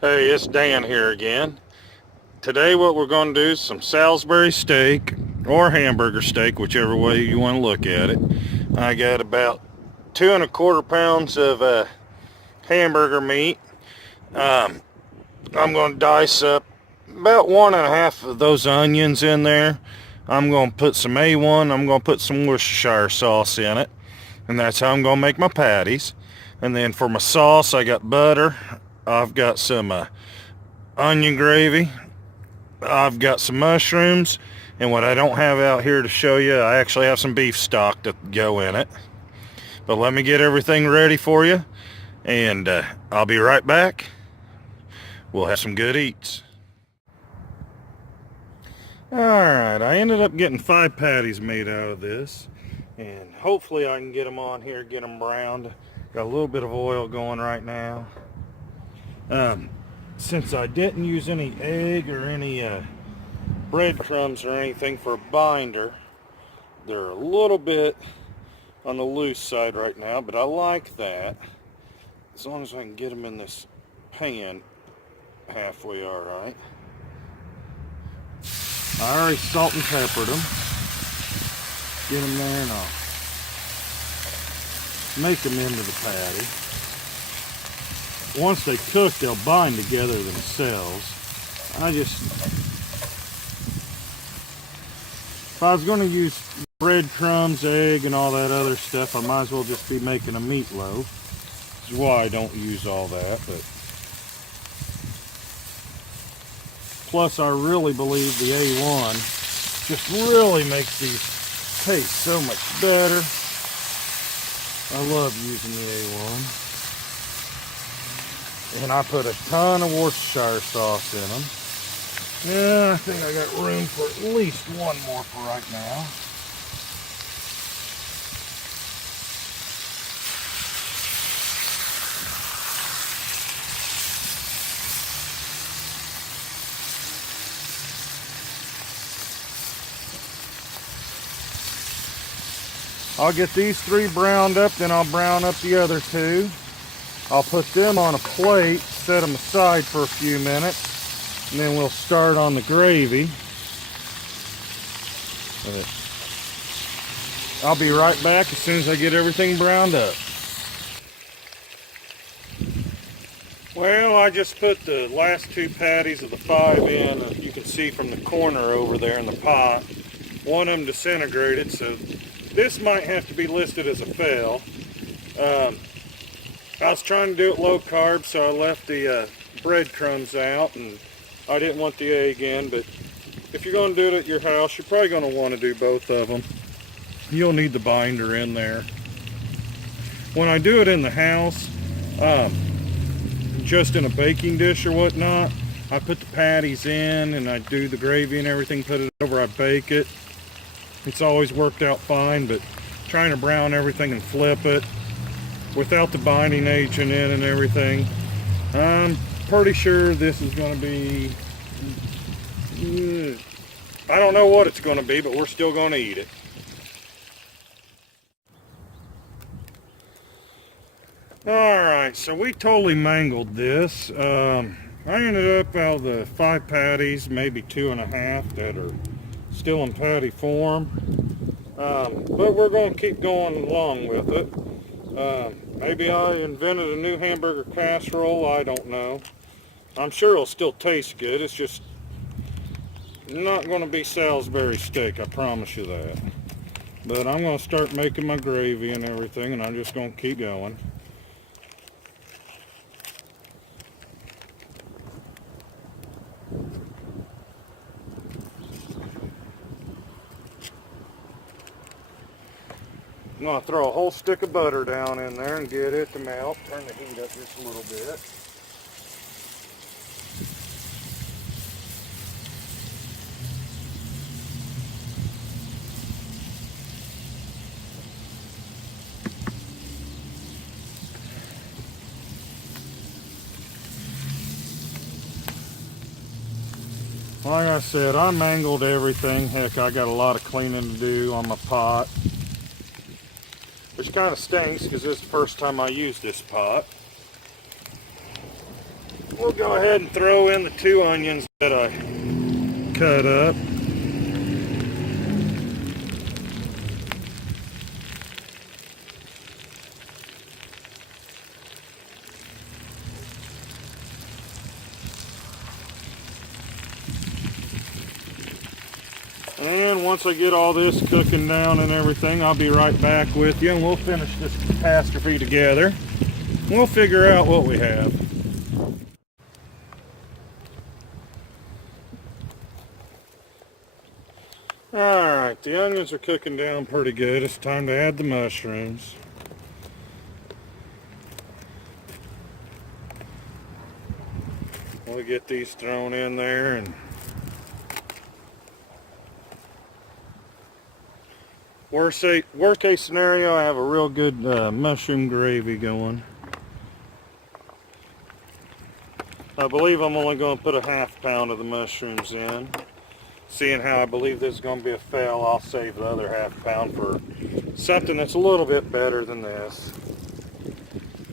Hey, it's Dan here again. Today what we're going to do is some Salisbury steak or hamburger steak, whichever way you want to look at it. I got about 2¼ pounds of hamburger meat. I'm going to dice up about 1½ of those onions in there. I'm going to put some A1. I'm going to put some Worcestershire sauce in it. And that's how I'm going to make my patties. And then for my sauce, I got butter. I've got some onion gravy. I've got some mushrooms. And what I don't have out here to show you, I actually have some beef stock to go in it. But let me get everything ready for you. And I'll be right back. We'll have some good eats. Alright, I ended up getting 5 patties made out of this. And hopefully I can get them on here, get them browned. Got a little bit of oil going right now. Since I didn't use any egg or any breadcrumbs or anything for a binder, they're a little bit on the loose side right now, but I like that. As long as I can get them in this pan halfway alright. I already salt and peppered them. Get them there and I'll make them into the patty. Once they cook, they'll bind together themselves. If I was going to use breadcrumbs, egg, and all that other stuff, I might as well just be making a meatloaf. This is why I don't use all that. But plus, I really believe the A1 just really makes these taste so much better. I love using the A1. And I put a ton of Worcestershire sauce in them. Yeah, I think I got room for at least one more for right now. I'll get these 3 browned up, then I'll brown up the other 2. I'll put them on a plate, set them aside for a few minutes, and then we'll start on the gravy. I'll be right back as soon as I get everything browned up. Well, I just put the last 2 patties of the 5 in, as you can see from the corner over there in the pot. One of them disintegrated, so this might have to be listed as a fail. I was trying to do it low carb, so I left the breadcrumbs out, and I didn't want the egg in, but if you're going to do it at your house, you're probably going to want to do both of them. You'll need the binder in there. When I do it in the house, just in a baking dish or whatnot, I put the patties in, and I do the gravy and everything, put it over, I bake it. It's always worked out fine, but trying to brown everything and flip it without the binding agent in and everything, I'm pretty sure this is going to be, I don't know what it's going to be, but we're still going to eat it. Alright, so we totally mangled this. I ended up out of the 5 patties, maybe 2½ that are still in patty form. But we're going to keep going along with it. Maybe I invented a new hamburger casserole, I don't know. I'm sure it'll still taste good, it's just not going to be Salisbury steak, I promise you that. But I'm going to start making my gravy and everything, and I'm just going to keep going. I'm going to throw a whole stick of butter down in there and get it to melt. Turn the heat up just a little bit. Like I said, I mangled everything. Heck, I got a lot of cleaning to do on my pot. Which kind of stinks because this is the first time I used this pot. we'll go ahead and throw in the 2 onions that I cut up. And once I get all this cooking down and everything, I'll be right back with you and we'll finish this catastrophe together. We'll figure out what we have. Alright, the onions are cooking down pretty good. It's time to add the mushrooms. We'll get these thrown in there, and worst case scenario, I have a real good mushroom gravy going. I believe I'm only going to put a ½ pound of the mushrooms in. Seeing how I believe this is going to be a fail, I'll save the other ½ pound for something that's a little bit better than this.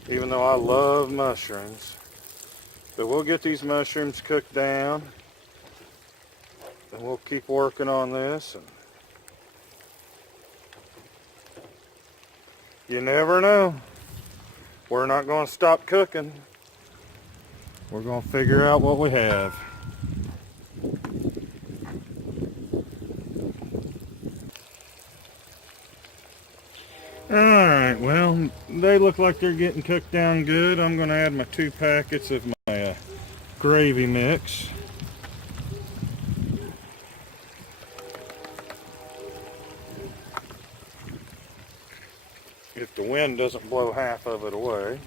Even though I love mushrooms. But we'll get these mushrooms cooked down. And we'll keep working on this. And you never know. We're not going to stop cooking. We're going to figure out what we have. Alright, well, they look like they're getting cooked down good. I'm going to add my 2 packets of my gravy mix. If the wind doesn't blow half of it away.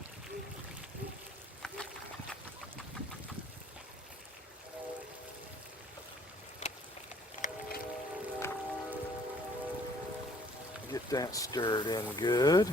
Get that stirred in good.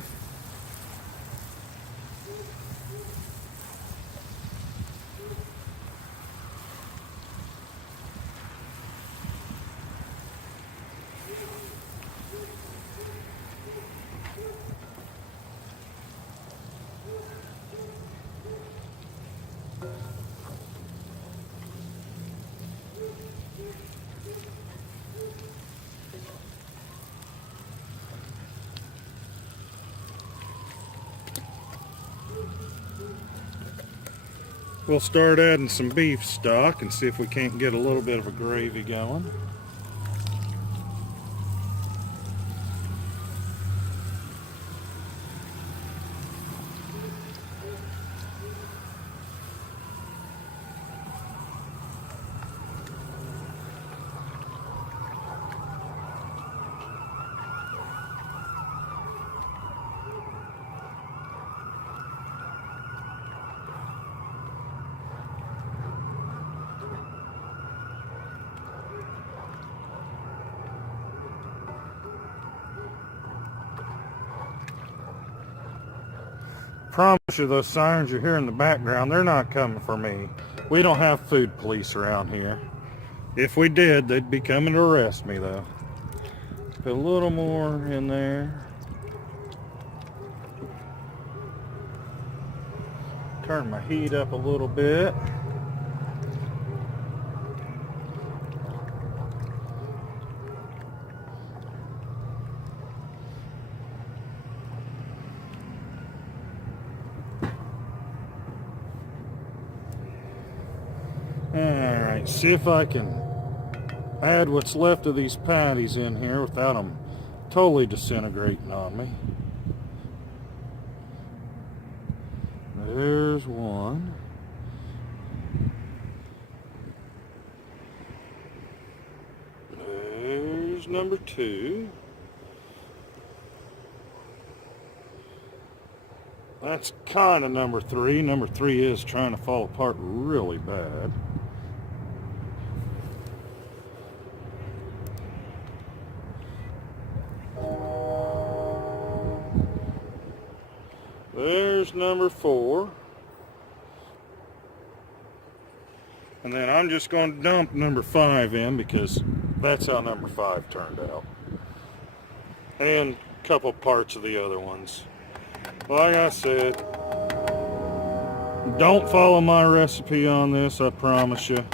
We'll start adding some beef stock and see if we can't get a little bit of a gravy going. Promise you, those sirens you hear in the background, they're not coming for me. We don't have food police around here. If we did, they'd be coming to arrest me, though. Put a little more in there. Turn my heat up a little bit. Alright, see if I can add what's left of these patties in here without them totally disintegrating on me. There's one. There's number 2. That's kind of number 3. Number 3 is trying to fall apart really bad. There's number 4. And then I'm just going to dump number 5 in because that's how number 5 turned out. And a couple parts of the other ones. Like I said, Don't follow my recipe on this, I promise you.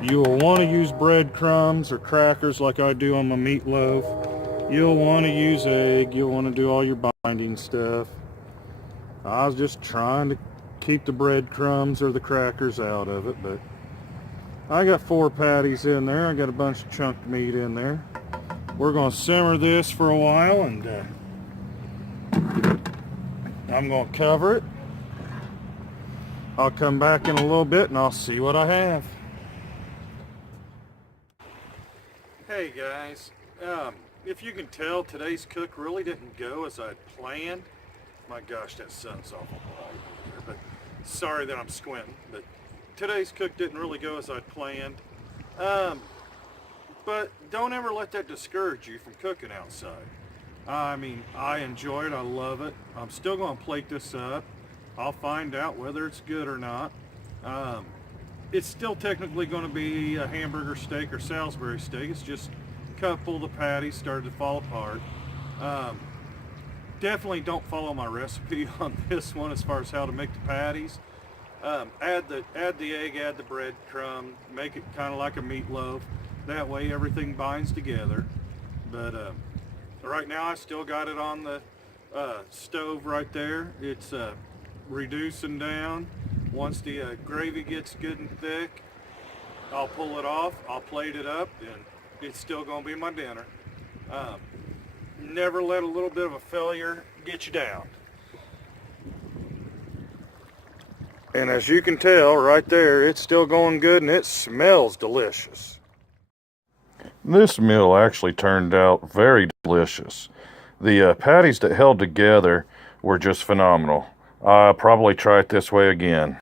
You will want to use breadcrumbs or crackers like I do on my meatloaf. You'll want to use egg. You'll want to do all your binding stuff. I was just trying to keep the breadcrumbs or the crackers out of it, but I got 4 patties in there. I got a bunch of chunked meat in there. We're going to simmer this for a while, and I'm going to cover it. I'll come back in a little bit and I'll see what I have. Hey guys, if you can tell, today's cook really didn't go as I'd planned. My gosh, that sun's awful bright here, but sorry that I'm squinting, but today's cook didn't really go as I'd planned. But don't ever let that discourage you from cooking outside. I mean, I enjoy it, I love it. I'm still going to plate this up. I'll find out whether it's good or not. It's still technically going to be a hamburger steak or Salisbury steak. It's just a couple of the patties started to fall apart. Definitely don't follow my recipe on this one as far as how to make the patties. Add the egg, add the breadcrumb, make it kind of like a meatloaf. That way everything binds together. But right now I still got it on the stove right there. It's reducing down. Once the gravy gets good and thick, I'll pull it off, I'll plate it up, and it's still going to be my dinner. Never let a little bit of a failure get you down. And as you can tell right there, it's still going good and it smells delicious. This meal actually turned out very delicious. The patties that held together were just phenomenal. I'll probably try it this way again.